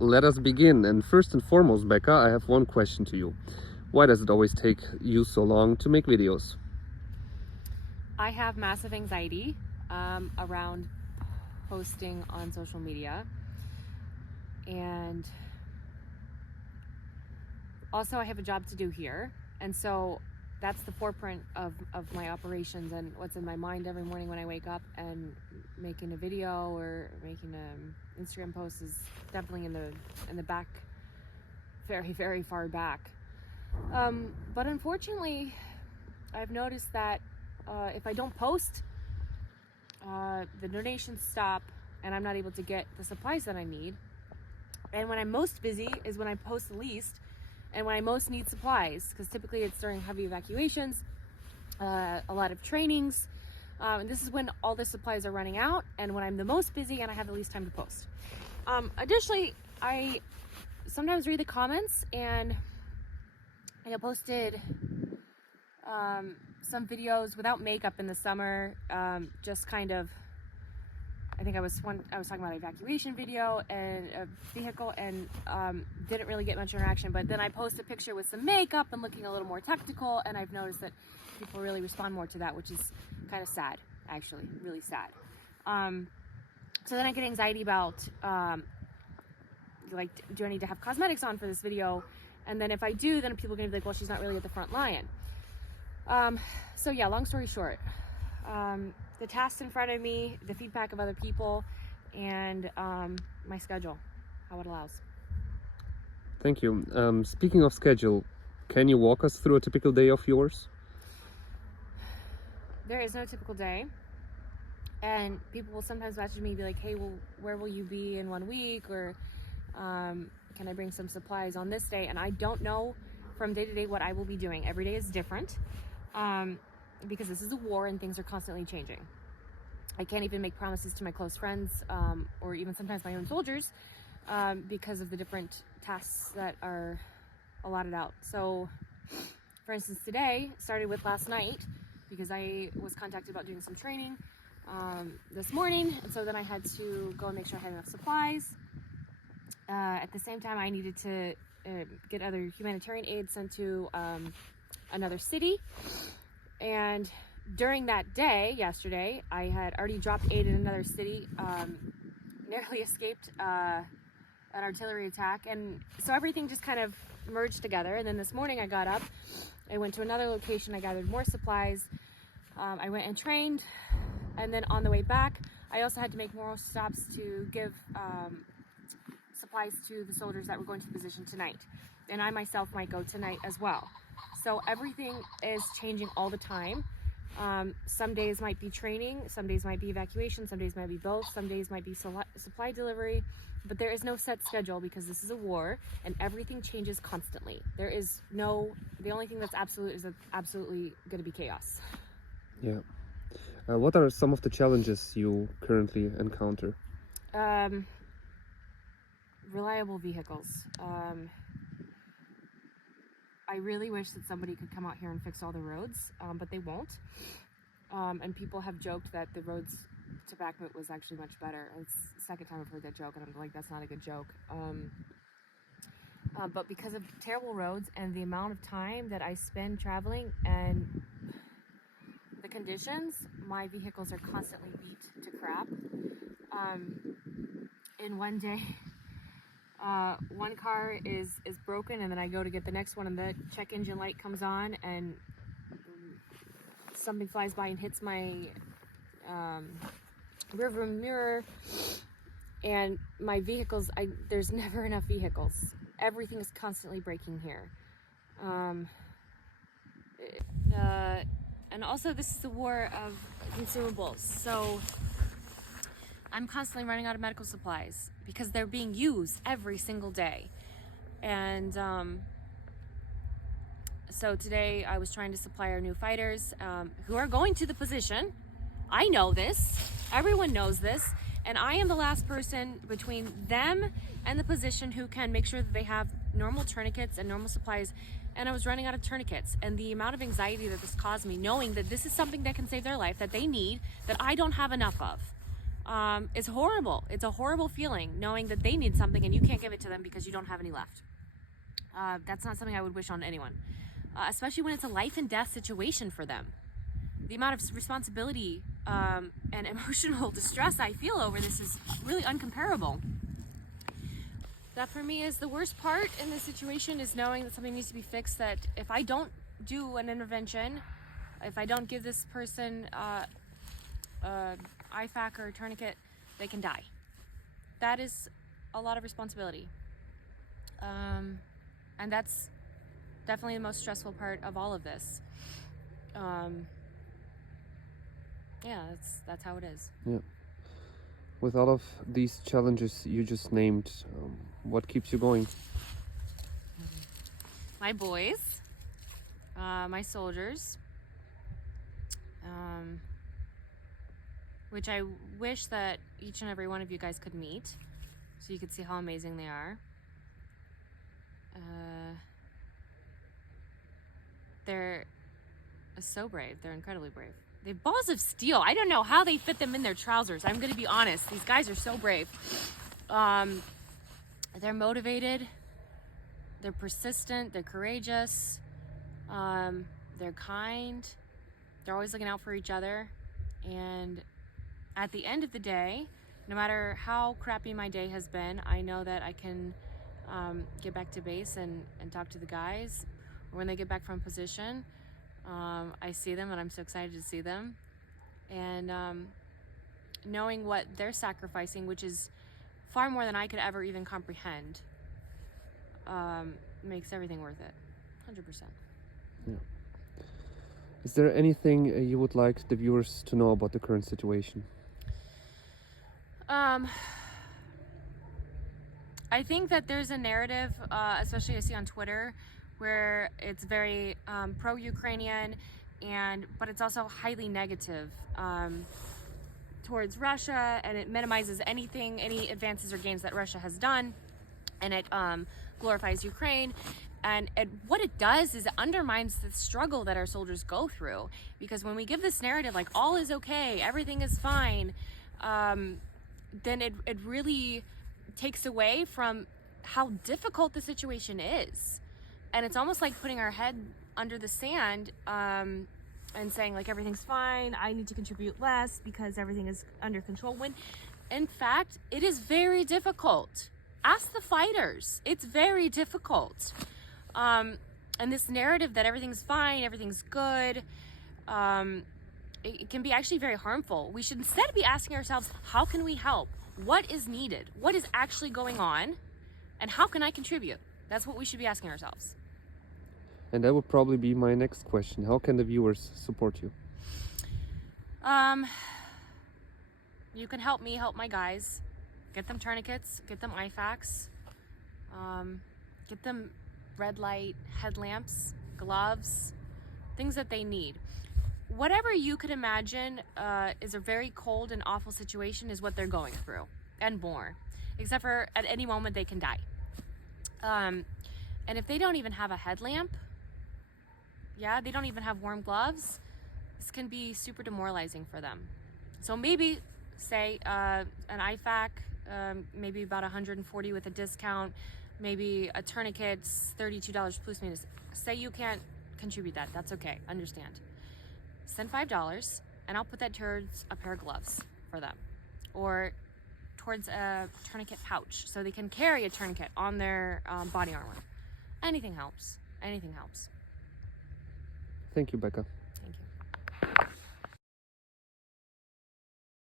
let us begin. And first and foremost, Becca, I have one question to you. Why does it always take you so long to make videos? I have massive anxiety around posting on social media, and also I have a job to do here, and so that's the forefront of my operations and what's in my mind every morning when I wake up. And making a video or making an Instagram post is definitely in the back, very, very far back. But unfortunately, I've noticed that if I don't post, the donations stop and I'm not able to get the supplies that I need. And when I'm most busy is when I post the least and when I most need supplies, because typically it's during heavy evacuations, a lot of trainings, and this is when all the supplies are running out and when I'm the most busy and I have the least time to post. Additionally, I sometimes read the comments, and I posted some videos without makeup in the summer, just kind of, I think I was talking about an evacuation video and a vehicle, and didn't really get much interaction. But then I posted a picture with some makeup and looking a little more technical, and I've noticed that people really respond more to that, which is kind of sad, actually, really sad. So then I get anxiety about, like, do I need to have cosmetics on for this video? And then if I do, then people are gonna be like, well, she's not really at the front line. So yeah, long story short, the tasks in front of me, the feedback of other people, and my schedule, how it allows. Thank you. Speaking of schedule, can you walk us through a typical day of yours? There is no typical day. And people will sometimes message me and be like, hey, well, where will you be in 1 week? Or can I bring some supplies on this day? And I don't know from day to day what I will be doing. Every day is different, because this is a war and things are constantly changing. I can't even make promises to my close friends, or even sometimes my own soldiers, because of the different tasks that are allotted out. So, for instance, today started with last night, because I was contacted about doing some training this morning, and so then I had to go and make sure I had enough supplies. At the same time, I needed to get other humanitarian aid sent to another city. And during that day, yesterday, I had already dropped aid in another city, narrowly escaped an artillery attack. And so everything just kind of merged together. And then this morning I got up, I went to another location, I gathered more supplies, I went and trained. And then on the way back, I also had to make more stops to give supplies to the soldiers that were going to the position tonight. And I myself might go tonight as well. So everything is changing all the time. Some days might be training, some days might be evacuation, some days might be both, some days might be supply delivery, but there is no set schedule because this is a war and everything changes constantly. The only thing that's absolute is absolutely going to be chaos. Yeah. What are some of the challenges you currently encounter? Reliable vehicles. I really wish that somebody could come out here and fix all the roads, but they won't. And people have joked that the roads to Bakhmut was actually much better. It's the second time I've heard that joke, and I'm like, that's not a good joke. But because of terrible roads and the amount of time that I spend traveling and the conditions, my vehicles are constantly beat to crap. In one day, one car is broken, and then I go to get the next one, and the check engine light comes on, and something flies by and hits my rearview mirror. And my vehicles, there's never enough vehicles. Everything is constantly breaking here. And also, this is a war of consumables. So I'm constantly running out of medical supplies because they're being used every single day. And so today I was trying to supply our new fighters who are going to the position. I know this. Everyone knows this. And I am the last person between them and the position who can make sure that they have normal tourniquets and normal supplies. And I was running out of tourniquets, and the amount of anxiety that this caused me, knowing that this is something that can save their life, that they need, that I don't have enough of. is horrible. It's a horrible feeling knowing that they need something and you can't give it to them because you don't have any left. That's not something I would wish on anyone, especially when it's a life and death situation for them. The amount of responsibility and emotional distress I feel over this is really uncomparable. That for me is the worst part in this situation, is knowing that something needs to be fixed, that if I don't do an intervention, if I don't give this person IFAK or a tourniquet, they can die. That is a lot of responsibility. And that's definitely the most stressful part of all of this. Yeah, that's how it is. Yeah. With all of these challenges you just named, what keeps you going? My boys, my soldiers, which I wish that each and every one of you guys could meet so you could see how amazing they are. They're so brave. They're incredibly brave. They have balls of steel. I don't know how they fit them in their trousers. I'm going to be honest. These guys are so brave. They're motivated. They're persistent. They're courageous. They're kind. They're always looking out for each other. And at the end of the day, no matter how crappy my day has been, I know that I can get back to base and talk to the guys. When they get back from position, I see them and I'm so excited to see them. And knowing what they're sacrificing, which is far more than I could ever even comprehend, makes everything worth it. 100%. Yeah. Is there anything you would like the viewers to know about the current situation? I think that there's a narrative, especially I see on Twitter, where it's very pro-Ukrainian, but it's also highly negative towards Russia, and it minimizes any advances or gains that Russia has done, and it glorifies Ukraine. And what it does is it undermines the struggle that our soldiers go through, because when we give this narrative like all is okay, everything is fine, then it really takes away from how difficult the situation is. And it's almost like putting our head under the sand and saying like everything's fine, I need to contribute less because everything is under control, when in fact it is very difficult. Ask the fighters. It's very difficult. And this narrative that everything's fine, everything's good, it can be actually very harmful. We should instead be asking ourselves, how can we help? What is needed? What is actually going on? And how can I contribute? That's what we should be asking ourselves. And that would probably be my next question. How can the viewers support you? You can help me help my guys. Get them tourniquets, get them IFAKs, get them red light headlamps, gloves, things that they need. Whatever you could imagine is a very cold and awful situation is what they're going through, and more. Except for at any moment they can die. And if they don't even have a headlamp, they don't even have warm gloves, this can be super demoralizing for them. So maybe, say, an IFAK, maybe about $140 with a discount, maybe a tourniquet's $32 plus minus. Say you can't contribute that, that's okay, understand. Send $5 and I'll put that towards a pair of gloves for them, or towards a tourniquet pouch so they can carry a tourniquet on their body armor. Anything helps. Anything helps. Thank you, Becca.